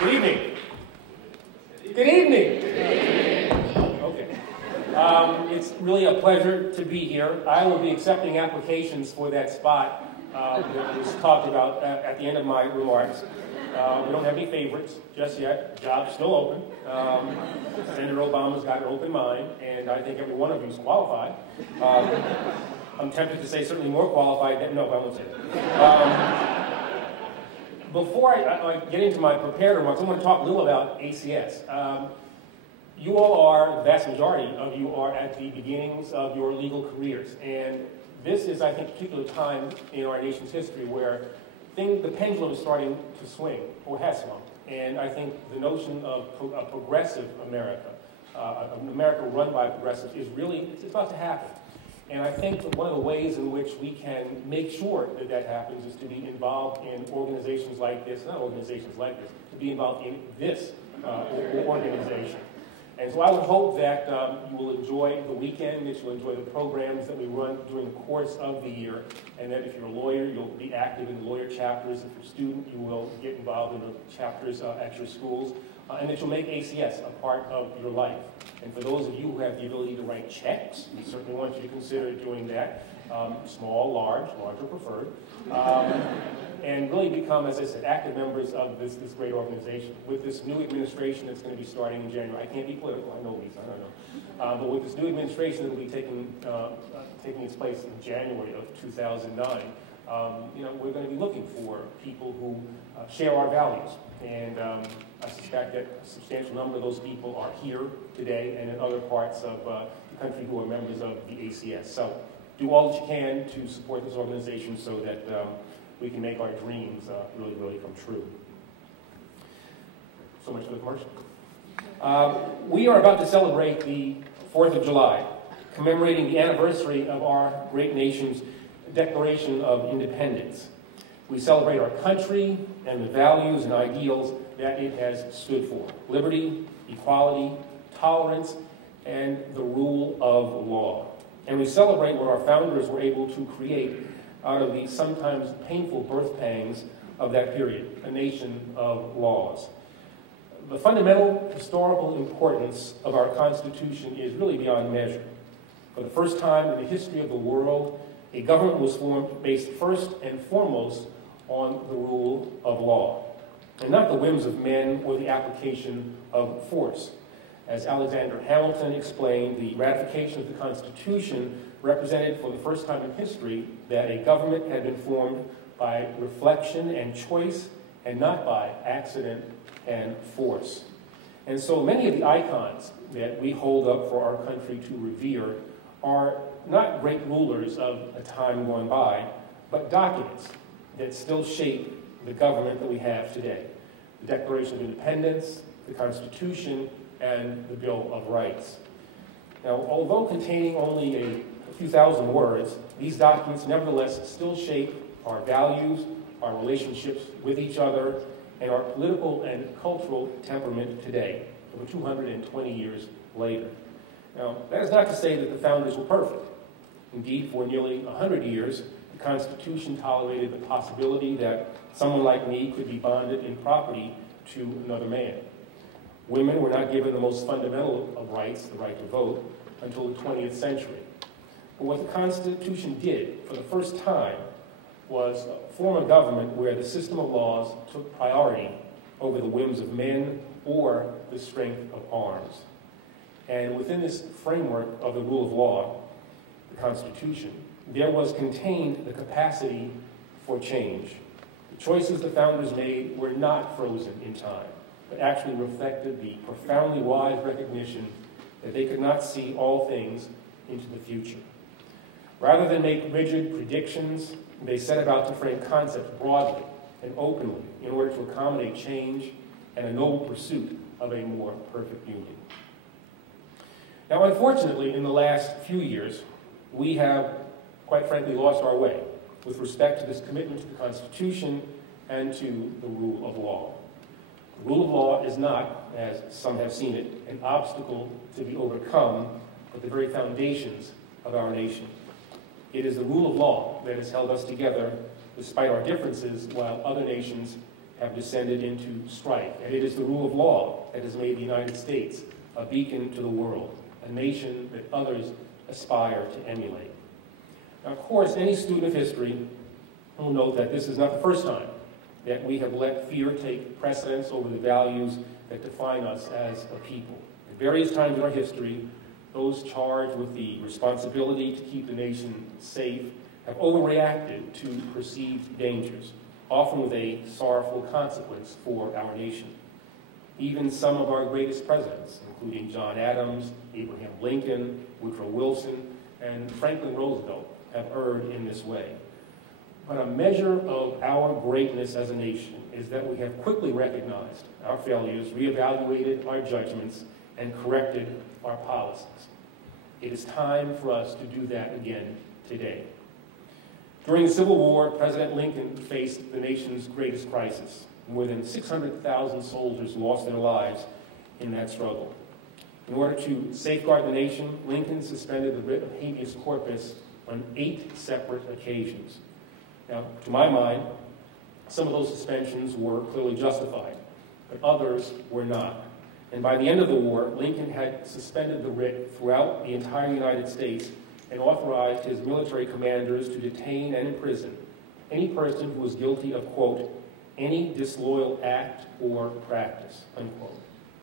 Good evening. Good evening. Okay. It's really a pleasure to be here. I will be accepting applications for that spot that was talked about at the end of my remarks. We don't have any favorites just yet. Job's still open. Senator Obama's got an open mind, and I think every one of you is qualified. I'm tempted to say certainly more qualified than, no, I won't say that. Before I get into my prepared remarks, I want to talk a little about ACS. You all are, the vast majority of you are at the beginnings of your legal careers. And this is, I think, a particular time in our nation's history where the pendulum is starting to swing, or has swung. And I think the notion of a progressive America, an America run by progressives, is really, it's about to happen. And I think that one of the ways in which we can make sure that that happens is to be involved in organizations like this, not organizations like this, to be involved in this organization. And so I would hope that you will enjoy the weekend, that you'll enjoy the programs that we run during the course of the year, and that if you're a lawyer, you'll be active in the lawyer chapters. If you're a student, you will get involved in the chapters at your schools, and that you'll make ACS a part of your life. And for those of you who have the ability to write checks, we certainly want you to consider doing that. Small, larger preferred. And really become, as I said, active members of this great organization. With this new administration that's going to be starting in January, I can't be political, I know Lisa, I don't know. But with this new administration that will be taking its place in January of 2009, we're going to be looking for people who share our values. And I suspect that a substantial number of those people are here today and in other parts of the country who are members of the ACS. So do all that you can to support this organization so that we can make our dreams really, really come true. So much for the commercial. We are about to celebrate the 4th of July, commemorating the anniversary of our great nation's Declaration of Independence. We celebrate our country and the values and ideals that it has stood for: liberty, equality, tolerance, and the rule of law. And we celebrate what our founders were able to create out of the sometimes painful birth pangs of that period, a nation of laws. The fundamental historical importance of our Constitution is really beyond measure. For the first time in the history of the world, a government was formed based first and foremost on the rule of law, and not the whims of men or the application of force. As Alexander Hamilton explained, the ratification of the Constitution represented for the first time in history that a government had been formed by reflection and choice and not by accident and force. And so many of the icons that we hold up for our country to revere are not great rulers of a time gone by, but documents that still shape the government that we have today: the Declaration of Independence, the Constitution, and the Bill of Rights. Now, although containing only a few thousand words, these documents nevertheless still shape our values, our relationships with each other, and our political and cultural temperament today, over 220 years later. Now, that is not to say that the founders were perfect. Indeed, for nearly 100 years, the Constitution tolerated the possibility that someone like me could be bonded in property to another man. Women were not given the most fundamental of rights, the right to vote, until the 20th century. But what the Constitution did for the first time was form a government where the system of laws took priority over the whims of men or the strength of arms. And within this framework of the rule of law, the Constitution, there was contained the capacity for change. The choices the founders made were not frozen in time, but actually reflected the profoundly wise recognition that they could not see all things into the future. Rather than make rigid predictions, they set about to frame concepts broadly and openly in order to accommodate change and a noble pursuit of a more perfect union. Now, unfortunately, in the last few years, we have, quite frankly, lost our way with respect to this commitment to the Constitution and to the rule of law. The rule of law is not, as some have seen it, an obstacle to be overcome, but the very foundations of our nation. It is the rule of law that has held us together despite our differences, while other nations have descended into strife, and it is the rule of law that has made the United States a beacon to the world, a nation that others aspire to emulate. Now, of course, any student of history will note that this is not the first time that we have let fear take precedence over the values that define us as a people. At various times in our history, those charged with the responsibility to keep the nation safe have overreacted to perceived dangers, often with a sorrowful consequence for our nation. Even some of our greatest presidents, including John Adams, Abraham Lincoln, Woodrow Wilson, and Franklin Roosevelt, have erred in this way. But a measure of our greatness as a nation is that we have quickly recognized our failures, reevaluated our judgments, and corrected our policies. It is time for us to do that again today. During the Civil War, President Lincoln faced the nation's greatest crisis. More than 600,000 soldiers lost their lives in that struggle. In order to safeguard the nation, Lincoln suspended the writ of habeas corpus on 8 separate occasions. Now, to my mind, some of those suspensions were clearly justified, but others were not. And by the end of the war, Lincoln had suspended the writ throughout the entire United States and authorized his military commanders to detain and imprison any person who was guilty of, quote, any disloyal act or practice, unquote.